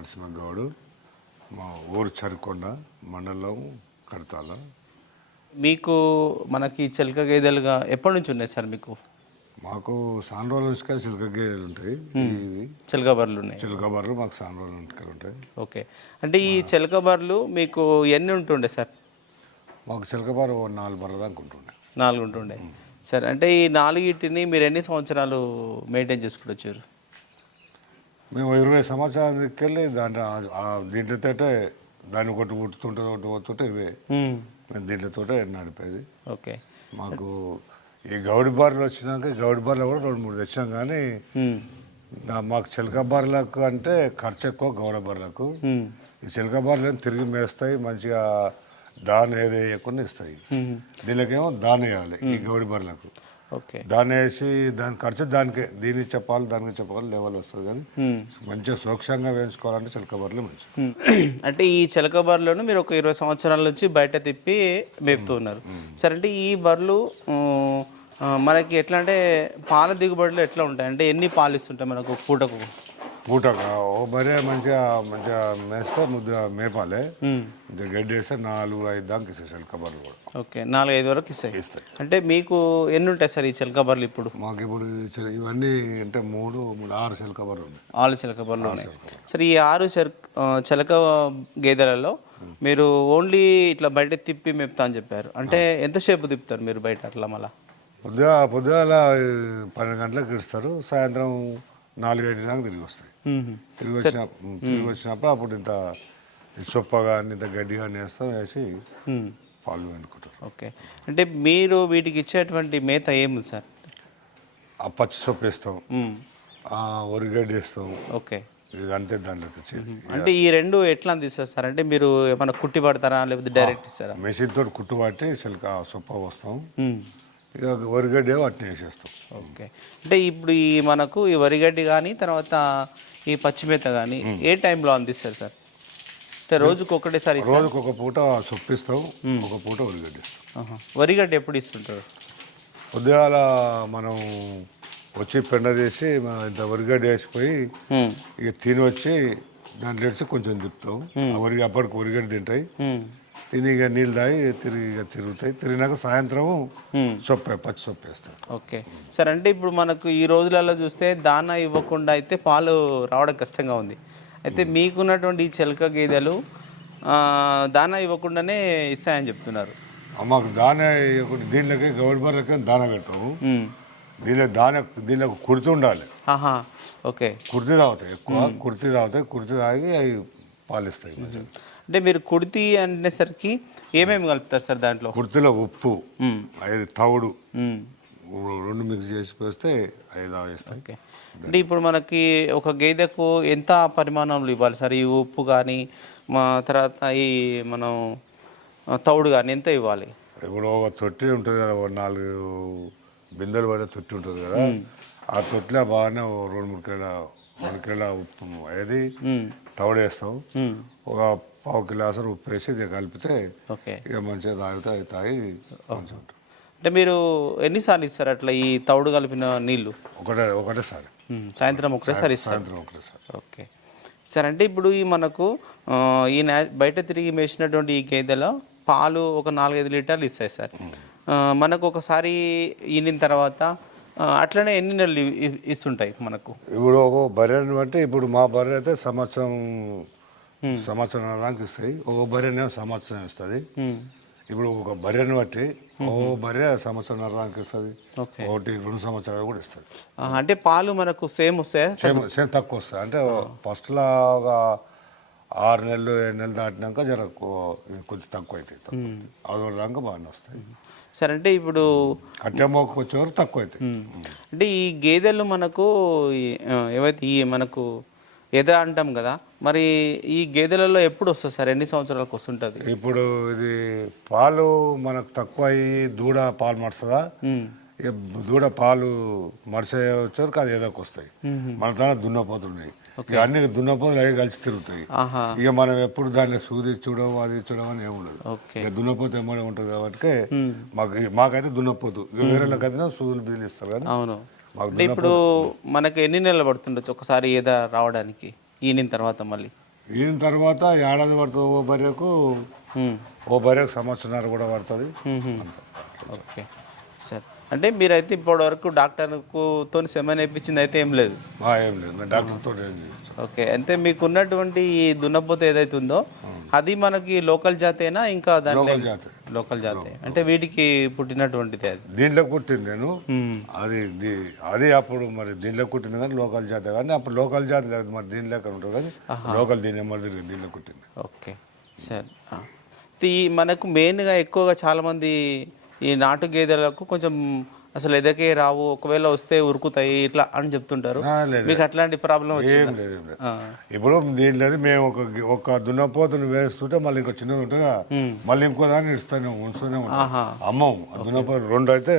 నరసింహగౌడు మా ఊరు చరికొండ మండలం కడతాల. మీకు మనకి చిలక గేదెలుగా ఎప్పటి నుంచి ఉన్నాయి సార్ మీకు? మాకు సాన్ రోజుల నుంచి చిలక గేదెలు ఉంటాయి చిలక బర్రెలు ఉన్నాయి. చిలక బర్రెలు మాకు సాన్ రోజుల నుంచి ఉంటాయి. ఓకే. అంటే ఈ చిలక బర్రెలు మీకు ఎన్ని ఉంటుండే సార్? మాకు చిలక బర్రె నాలుగు బర్రె దాకా ఉంటుండే. నాలుగు ఉంటుండే. సరే అంటే ఈ నాలుగిటిని మీరు ఎన్ని సంవత్సరాలు మెయింటైన్ చేసుకుంటూ వచ్చారు? మేము ఇరవై సంవత్సరాల వెళ్ళి దాంట్లో దీంట్లతోటే దాన్ని ఒకటి పుట్టుతుంటే ఒకటి పోతుంటే ఇవే. మ్మ్. దీంట్లతోటే నడిపేది. ఓకే. మాకు ఈ గౌడి బార్లు వచ్చినాక గౌడి బార్లు కూడా రెండు మూడు తెచ్చినాం కానీ మాకు చిలక బర్రెలకు అంటే ఖర్చు ఎక్కువ గౌడ బర్రెలకు మ్మ్. ఈ చిలక బర్రెలు తిరిగి మేస్తాయి మంచిగా దాన ఏది వేయకుండా ఇస్తాయి. దీనికేమో దాన వేయాలి ఈ గౌడి బర్రెలకు ఓకే. దాన వేసి దాని ఖర్చు దానికే దీనికి చెప్పాలి దానికి చెప్పాలి లెవెల్ వస్తుంది కానీ. మంచిగా సూక్ష్మంగా వేయించుకోవాలంటే చిలక బర్రెలు మంచి. అంటే ఈ చిలక బర్రెలను మీరు ఒక ఇరవై సంవత్సరాల నుంచి బయట తిప్పి మేపుతూ ఉన్నారు సరే అంటే ఈ బర్రెలు మనకి ఎట్లా అంటే పాల దిగుబడులు ఎట్లా ఉంటాయి? అంటే ఎన్ని పాలు ఇస్తుంటాయి మనకు పూటకు? ఓ బర్రె మంచిగా మంచిగా మేస్తే ముద్ద మేపాలి. గడ్డి వేస్తే నాలుగు ఐదు దాకా ఇస్తాయి చిలక బర్రెలు కూడా. ఓకే నాలుగు ఐదు వరకు ఇస్తాయి. ఇస్తాయి. అంటే మీకు ఎన్ని ఉంటాయి సార్ ఈ చిలక బర్రెలు ఇప్పుడు? మాకు ఇప్పుడు ఇవన్నీ అంటే మూడు మూడు ఆరు చిలక బర్రెలు ఉన్నాయి. ఆరు చిలక బర్రెలు ఉన్నాయి. సరే ఈ ఆరు చిలక గేదెలలో మీరు ఓన్లీ ఇట్లా బయట తిప్పి మేపుతా అని చెప్పారు. అంటే ఎంతసేపు తిప్పుతారు మీరు బయట అట్లా మళ్ళా? పొద్దుగా పొద్దుగాల ఈ పన్నెండు గంటలకు ఇస్తారు సాయంత్రం నాలుగైదు దాకా తిరిగి వస్తాయి. తిరిగి వచ్చిన తిరిగి వచ్చినప్పుడు అప్పుడు ఇంత సొప్ప కానీ ఇంత గడ్డి కానీ వేస్తాం వేసి. పాలు వండుకుంటారు ఓకే. అంటే మీరు వీటికి ఇచ్చేటువంటి మేత ఏముంది సార్? ఆ పచ్చి సొప్పు వేస్తాం. వరిగడ్డి వేస్తాం. ఓకే. అంతే దాంట్లోకి వచ్చేది అంటే ఈ రెండు ఎట్లా తీసుకొస్తారు అంటే మీరు ఏమైనా కుట్టి పడతారా లేకపోతే డైరెక్ట్ ఇస్తారా? మెషిన్ తోటి కుట్టుబట్టి చిలక సొప్ప వస్తాం. ఇక వరిగడ్డి అట్నే వేసేస్తాం. ఓకే. అంటే ఇప్పుడు ఈ మనకు ఈ వరిగడ్డి కానీ తర్వాత ఈ పచ్చిమేత కానీ ఏ టైంలో అందిస్తారు సార్? అంటే రోజుకు ఒకటేసారి రోజుకు ఒక పూట సొప్పిస్తాం ఒక పూట వరిగడ్డి. వరిగడ్డి ఎప్పుడు ఇస్తుంటారు? పొద్దుగాల మనం వచ్చి పెండ మనం ఇంత వరిగడ్డి వేసిపోయి. ఇక తిని వచ్చి దాంట్లో కొంచెం తిప్పుతాం. ఆ వరి అప్పటికి వరిగడ్డి తింటాయి. మ్మ్. తిని ఇక నీళ్ళు తాగి తిరిగి ఇక తిరుగుతాయి. తిరిగినాక సాయంత్రం. సొప్ప పచ్చి సొప్ప వేస్తాం. ఓకే. సరే అంటే ఇప్పుడు మనకు ఈ రోజులలో చూస్తే దానా ఇవ్వకుండా అయితే పాలు రావడం కష్టంగా ఉంది. అయితే మీకున్నటువంటి ఈ చిలక గేదెలు దానా ఇవ్వకుండానే ఇస్తాయని చెప్తున్నారు. మాకు దాన ఒకటి దీనిలోకి గౌడి బర్రెలకి దాన పెడతాము. దీనిలో దాన దీనిలోకి కుర్తి ఉండాలి. ఆహా ఓకే. కుర్తి తాగుతాయి ఎక్కువ. కుర్తి తాగుతాయి కుర్తి తాగి అవి పాలిస్తాయి. అంటే మీరు కుడితి అనేసరికి ఏమేమి కలుపుతారు సార్ దాంట్లో? కుర్తిలో ఉప్పు. అది తవుడు. రెండు మిక్స్ చేసి పోస్తే అవి తాగేస్తాయి ఓకే. అంటే ఇప్పుడు మనకి ఒక గేదెకు ఎంత పరిమాణంలో ఇవ్వాలి సార్? ఈ ఉప్పు కానీ మా తర్వాత ఈ మనం తౌడు కానీ ఎంత ఇవ్వాలి? ఇప్పుడు ఒక తొట్టి ఉంటుంది కదా ఒక నాలుగు బిందెలు పడే తొట్టి ఉంటుంది కదా ఆ తొట్టిలో బాగానే ఓ రెండు మూడు కిలో రెండు కిలో ఉప్పు అది. తవుడేస్తాం. ఒక పావు కిలో ఉప్పు వేసి ఇది కలిపితే ఓకే. ఇక మంచిగా తాగితే అవి తాగి మంచిగా ఉంటుంది. అంటే మీరు ఎన్నిసార్లు ఇస్తారు అట్లా ఈ తౌడు కలిపిన నీళ్ళు ఒకటే ఒకటేసారి. సాయంత్రం ఒకటేసారి ఇస్తారు. సాయంత్రం ఒకటేసారి ఓకే. సరే అంటే ఇప్పుడు ఈ మనకు ఈ బయట తిరిగి మేసినటువంటి ఈ గేదెల పాలు ఒక నాలుగైదు లీటర్లు ఇస్తాయి సార్. మనకు ఒకసారి ఈనిన తర్వాత అట్లనే ఎన్ని నెలలు ఇస్తుంటాయి మనకు? ఇప్పుడు ఒక బర్రెని బట్టి ఇప్పుడు మా బర్రె అయితే సంవత్సరం సంవత్సరం దాకా ఇస్తాయి. ఒక బర్రెనే సంవత్సరం ఇస్తుంది. ఇప్పుడు ఒక బర్రెని బట్టి ఓ బర్రె సంవత్సరం దాకా ఇస్తుంది ఒకటి రెండు సంవత్సరాలు కూడా ఇస్తుంది. అంటే పాలు మనకు సేమ్ వస్తాయా? సేమ్ సేమ్ తక్కువ వస్తుంది అంటే ఫస్ట్లో ఒక ఆరు నెలలు ఏడు నెలలు దాటినాక జర కొంచెం తక్కువ అవుతాయి. అది దాకా బాగానే వస్తాయి. సరే అంటే ఇప్పుడు కట్టె మోకు వచ్చే వరకు తక్కువ. అంటే ఈ గేదెలు మనకు ఏవైతే ఈ మనకు ఎద అంటాం కదా మరి ఈ గేదెలలో ఎప్పుడు వస్తుంది సార్ ఎన్ని సంవత్సరాలకు వస్తుంటుంది ఇప్పుడు ఇది పాలు మనకు తక్కువ అయ్యి దూడ పాలు మడుస్తుందా. ఇక దూడ పాలు మడిసే వచ్చేవరకు అది ఏదో వస్తాయి. మన దాని దున్నపోతున్నాయి ఇక అన్ని దున్నపోతులు అవి కలిసి తిరుగుతాయి. ఇక మనం ఎప్పుడు దాన్ని సూది చూడడం అది చూడడం అని ఏముండదు ఇక దున్నపోతు ఏమైనా ఉంటుంది కాబట్టి. మాకు మాకైతే దున్నపోతు. ఇక వేరే అయితే సూదులు బీలు ఇస్తారు కానీ అవును. ఇప్పుడు మనకు ఎన్ని నెలలు పడుతుండొచ్చు ఒకసారి ఏదో రావడానికి? ఈనిన తర్వాత మళ్ళీ? ఈయన తర్వాత ఏడాది పడుతుంది ఓ బర్రెకు. ఓ బర్రెకు సంవత్సరాలు కూడా పడుతుంది. ఓకే. అంటే మీరైతే ఇప్పటి వరకు డాక్టర్కు తోని సెమెన్ వేయించింది అయితే ఏం లేదు? ఏం లేదు. డాక్టర్తో ఓకే. అంటే మీకు ఉన్నటువంటి ఈ దున్నపోత ఏదైతే ఉందో అది మనకి లోకల్ జాతేనా ఇంకా దాంట్లో లోకల్ జాతి. లోకల్ జాతే. అంటే వీటికి పుట్టినటువంటిది అది. దీంట్లో కుట్టింది నేను. అది అది అప్పుడు మరి దీంట్లో కుట్టింది కానీ లోకల్ జాతి కానీ అప్పుడు లోకల్ జాతి లేదు. మరి దీని లెక్క ఉంటుంది కానీ లోకల్ దీని తిరిగి దీంట్లో కుట్టింది ఓకే. సరే. మనకు మెయిన్గా ఎక్కువగా చాలామంది ఈ నాటు గేదెలకు కొంచెం అసలు ఎదకే రావు ఒకవేళ వస్తే ఉరుకుతాయి ఇట్లా అని చెప్తుంటారు. మీకు అట్లాంటి ప్రాబ్లం ఏం లేదు. ఇప్పుడు దీంట్లో మేము ఒక ఒక దున్నపోతుని వేస్తుంటే మళ్ళీ ఇంకో చిన్నది ఉంటుందా మళ్ళీ ఇంకో దాన్ని ఇస్తానే ఉంచుతూనే ఉంటాం. అమ్మం దున్నపోతు రెండు అయితే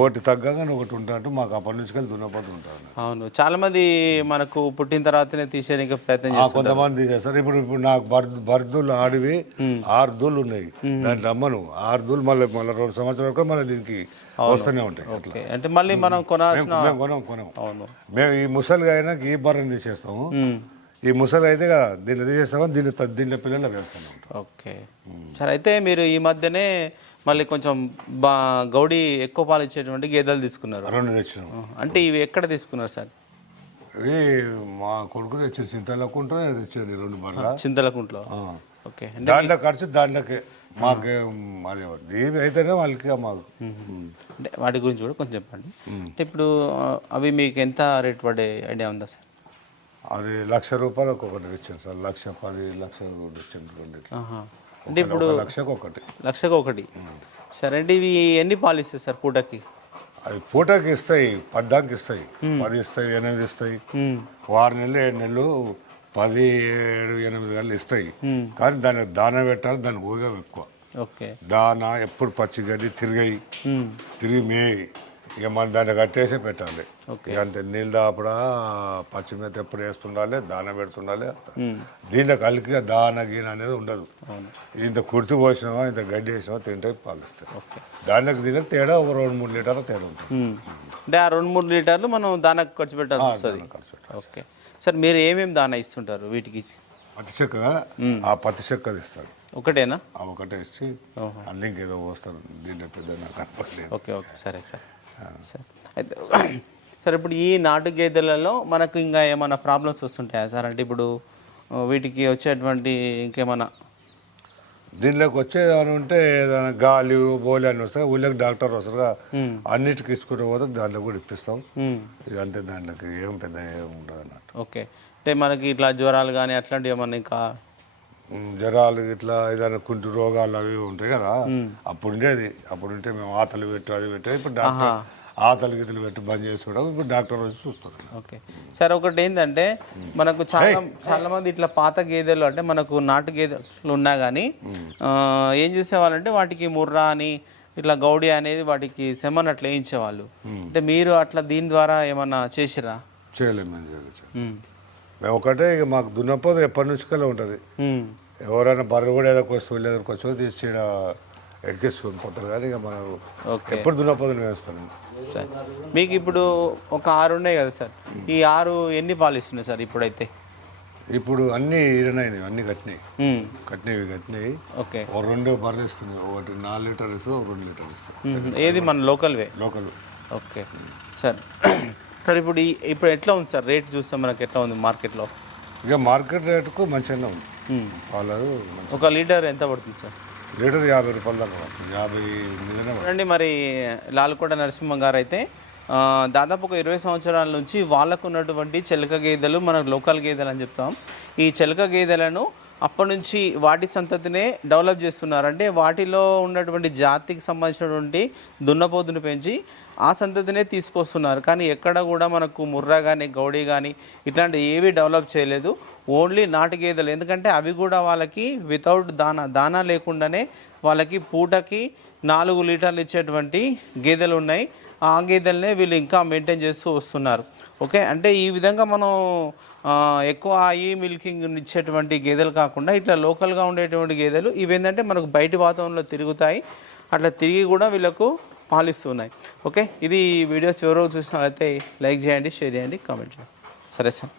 ఒకటి తగ్గగానే ఒకటి ఉంటాంటే మాకు అప్పటి నుంచి వెళ్ళి దున్నపోతు ఉంటాను అవును. చాలా మంది మనకు పుట్టిన తర్వాతనే తీసేయడానికి ప్రయత్నం కొంతమంది చేస్తారు ఇప్పుడు ఇప్పుడు నాకు బర్ బర్దులు ఆడివి ఆరు దూళ్ళు ఉన్నాయి. దాంట్లో అమ్మను. ఆరు దూళ్ళు మళ్ళీ మళ్ళీ రెండు సంవత్సరాల మళ్ళీ దీనికి వస్తూనే ఉంటాయి అంటే మళ్ళీ మనం కొనాల్సిన కొనం కొనం. అవును. మేము ఈ ముసలిగా అయినాక ఈ బర్రెని తీసేస్తాము. ఈ ముసలి అయితే కదా దీన్ని తీసేస్తాము దీన్ని దీంట్లో పిల్లలు వేస్తాము ఓకే. సరే అయితే మీరు ఈ మధ్యనే మళ్ళీ కొంచెం బా గౌడి ఎక్కువ పాలు ఇచ్చేటువంటి గేదెలు తీసుకున్నారు. రెండు తెచ్చినాము ఆ, అంటే ఇవి ఎక్కడ తీసుకున్నారు సార్? ఇవి మా కొడుకు తెచ్చిన చింతలకుంటూ తెచ్చాడు ఈ రెండు బర్రెల. చింతలకుంట్లో. ఓకే. దాంట్లో ఖర్చు దాంట్లోకే. మాకు అది అయితేనే వాళ్ళకి మాకు. అంటే వాటి గురించి కూడా కొంచెం చెప్పండి. అంటే ఇప్పుడు అవి మీకు ఎంత రేట్ పడే ఐడియా ఉందా సార్? అది లక్ష రూపాయలు ఒక్కొక్కటి తెచ్చాను సార్. లక్ష పది లక్ష తెచ్చాను. అంటే ఇప్పుడు లక్షకు ఒకటి. లక్షకు ఒకటి. సరే అంటే ఇవి ఎన్ని పాలు ఇస్తాయి సార్ పూటకి? అవి పూటకి ఇస్తాయి పద్దాకి ఇస్తాయి. పది ఇస్తాయి ఎనిమిది ఇస్తాయి. ఆరు నెలలు ఏడు నెలలు పది ఏడు ఎనిమిది నెలలు ఇస్తాయి. కానీ దానికి దాన పెట్టాలి దానికి ఊగం ఎక్కువ. దాన ఎప్పుడు పచ్చి గడ్డి తిరిగాయి. తిరిగి మేయి. ఇక మనం దాన్ని కట్టేసే పెట్టాలి. అంతే. నీళ్ళు దాపడా పచ్చిమిరప ఎప్పుడు వేస్తుండాలి దాన పెడుతుండాలి. దీంట్లో కలికి దాన గీన అనేది ఉండదు. ఇంత కుర్తి పోసినామా ఇంత గడ్డి వేసినామా తింటే పాలిస్తాయి. దానికి దీనికి తేడా ఒక రెండు మూడు లీటర్ల తేడా ఉంటుంది. అంటే ఆ రెండు మూడు లీటర్లు మనం దానాకు ఖర్చు దానికి ఖర్చు పెట్టాలి. ఓకే. సార్ మీరు ఏమేమి దానా ఇస్తుంటారు వీటికి? పత్తి చెక్క ఆ పత్తి ఇస్తాడు ఒకటేనా? ఆ ఒకటే ఇచ్చి. అన్ని ఇంకేదో పోస్తాడు దీంట్లో పెద్ద నాకు కనపడలేదు ఓకే ఓకే. సరే సార్. సార్. అయితే సార్ ఇప్పుడు ఈ నాటు గేదెలలో మనకు ఇంకా ఏమైనా ప్రాబ్లమ్స్ వస్తుంటాయా సార్? అంటే ఇప్పుడు వీటికి వచ్చేటువంటి ఇంకేమైనా? దీనిలోకి వచ్చేది ఏమైనా ఉంటే ఏదైనా గాలి బోలి అని వస్తే ఊళ్ళకి డాక్టర్ వస్తారుగా అన్నిటికి ఇచ్చుకుంటూ పోతే దాంట్లో కూడా ఇప్పిస్తాం. ఇక అంతే దాంట్లోకి ఏం పెద్ద ఏం ఉండదు అన్నట్టు ఓకే. అంటే మనకి ఇట్లా జ్వరాలు కానీ అట్లాంటివి ఏమన్నా ఇంకా? జ్వరాలు ఇట్లా ఏదైనా కుంటి రోగాలు అవి ఉంటాయి కదా అప్పుడు ఉండేది. అప్పుడు ఉంటే మేము ఆతలు పెట్టు అది పెట్టు ఇప్పుడు డాక్టర్ ఆతలు గీతలు పెట్టి బంద్ చేసి కూడా ఇప్పుడు డాక్టర్ వచ్చి చూస్తారు. ఓకే. సార్ ఒకటి ఏంటంటే మనకు చాలా చాలా మంది ఇట్లా పాత గేదెలు అంటే మనకు నాటు గేదెలు ఉన్నా కానీ ఏం చేసేవాళ్ళంటే వాటికి ముర్రా అని ఇట్లా గౌడి అనేది వాటికి సెమన్ అట్లా వేయించేవాళ్ళు అంటే మీరు అట్లా దీని ద్వారా ఏమన్నా చేసిరా చేయలేము మేము చేయలేదు. మేము. ఒకటే ఇక మాకు దున్నపోతే ఎప్పటి నుంచి కల్లా ఉంటుంది. ఎవరైనా బర్రె కూడా ఏదో వస్తువు లేదో వచ్చి తీసి ఎక్కించుకొని పోతారు కానీ ఇక మనం ఎప్పుడు దున్నపోతుని వేస్తాను సార్ మీకు ఇప్పుడు ఒక ఆరు ఉన్నాయి కదా సార్. ఈ ఆరు ఎన్ని పాలు ఇస్తున్నాయి సార్ ఇప్పుడైతే? ఇప్పుడు అన్నీ ఈడనైనవి అన్నీ కట్టినాయి. కట్టినవి కట్టినాయి ఓకే. ఓ రెండు బర్రెలు ఇస్తున్నాయి. ఒకటి నాలుగు లీటర్ ఇస్తుంది ఒక రెండు లీటర్ ఇస్తుంది. ఏది మన లోకల్వే? లోకల్. ఓకే. సార్ సార్ ఇప్పుడు ఈ ఇప్పుడు ఎట్లా ఉంది సార్? రేట్ చూస్తే మనకి ఎట్లా ఉంది మార్కెట్లో? ఇక మార్కెట్ రేటుకు మంచిగానే ఉంది. పాలు మంచి ఒక లీటర్ ఎంత పడుతుంది సార్? లీటర్ యాభై రూపాయల దాకా పడుతుంది. యాభై మీదనే పడుతుంది. చూడండి మరి లాల్కోట నరసింహ గారు అయితే ఆ, దాదాపు ఒక ఇరవై సంవత్సరాల నుంచి వాళ్ళకు ఉన్నటువంటి చెలక గేదెలు మన లోకల్ గేదెలు అని చెప్తాం. ఈ చెలక గేదెలను అప్పటి నుంచి వాటి సంతతినే డెవలప్ చేస్తున్నారు అంటే వాటిలో ఉన్నటువంటి జాతికి సంబంధించినటువంటి దున్నపోతుని పెంచి ఆ సంతతినే తీసుకొస్తున్నారు. కానీ ఎక్కడ కూడా మనకు ముర్రా కానీ గౌడీ కానీ ఇట్లాంటి ఏవి డెవలప్ చేయలేదు. ఓన్లీ నాటు గేదెలు ఎందుకంటే అవి కూడా వాళ్ళకి వితౌట్ దానా దానా లేకుండానే వాళ్ళకి పూటకి నాలుగు లీటర్లు ఇచ్చేటువంటి గేదెలు ఉన్నాయి. ఆ గేదెలనే వీళ్ళు ఇంకా మెయింటైన్ చేస్తూ వస్తున్నారు. ఓకే? అంటే ఈ విధంగా మనం ఎక్కువ ఈ మిల్కింగ్ ఇచ్చేటువంటి గేదెలు కాకుండా ఇట్లా లోకల్గా ఉండేటువంటి గేదెలు ఇవేంటంటే మనకు బయటి వాతావరణంలో తిరుగుతాయి. అట్లా తిరిగి కూడా వీళ్ళకు పాలిస్తున్నాయి. ఓకే? ఇది ఈ వీడియో చివరకు చూసినట్లయితే లైక్ చేయండి షేర్ చేయండి కామెంట్ చేయండి. సరే సార్.